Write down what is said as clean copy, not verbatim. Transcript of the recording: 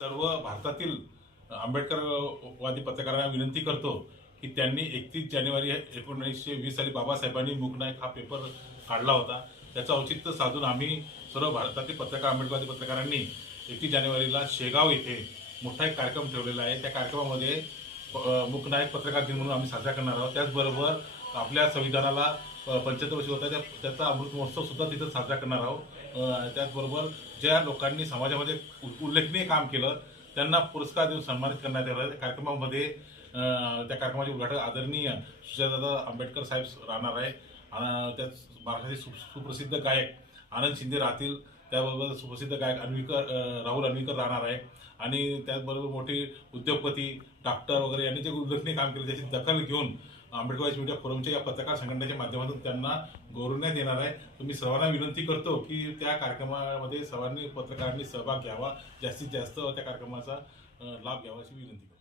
सर्व भारतातील आंबेडकरवादी पत्रकारांना विनंती करतो की त्यांनी 31 जानेवारी 1920 साली बाबासाहेबांनी मूक नायक हा पेपर काढला होता. त्याचं औचित्य साधून आम्ही सर्व भारतातील आंबेडकरवादी पत्रकारांनी 31 जानेवारीला शेगाव येथे मोठा एक कार्यक्रम ठेवलेला आहे. त्या कार्यक्रमामध्ये मूक नायक पत्रकार दिन म्हणून आम्ही साजरा करणार आहोत. त्याचबरोबर आपल्या संविधानाला 75 वर्ष होता त्याचा अमृत महोत्सव सुद्धा तिथं साजरा करणार आहोत. त्याचबरोबर ज्या लोकांनी समाजामध्ये उल्लेखनीय काम केलं त्यांना पुरस्कार देऊन सन्मानित करण्यात येणार. त्या कार्यक्रमामध्ये त्या कार्यक्रमाचे उद्घाटन आदरणीय सुजातादादा आंबेडकर साहेब राहणार आहे. त्यात महाराष्ट्राचे सुप्रसिद्ध गायक आनंद शिंदे राहतील. त्याबरोबर सुप्रसिद्ध गायक राहुल अन्विकर राहणार आहे. आणि त्याचबरोबर मोठे उद्योगपती डॉक्टर वगैरे यांनी जे उल्लेखनीय काम केले त्याची दखल घेऊन आंबेडकर मीडिया फोरमच्या या पत्रकार संघटनेच्या माध्यमातून त्यांना गौरवण्यात येणार आहे. मी सर्वांना विनंती करतो की त्या कार्यक्रमामध्ये सर्वांनी पत्रकारांनी सहभाग घ्यावा, जास्तीत जास्त त्या कार्यक्रमाचा लाभ घ्यावा अशी विनंती करतो.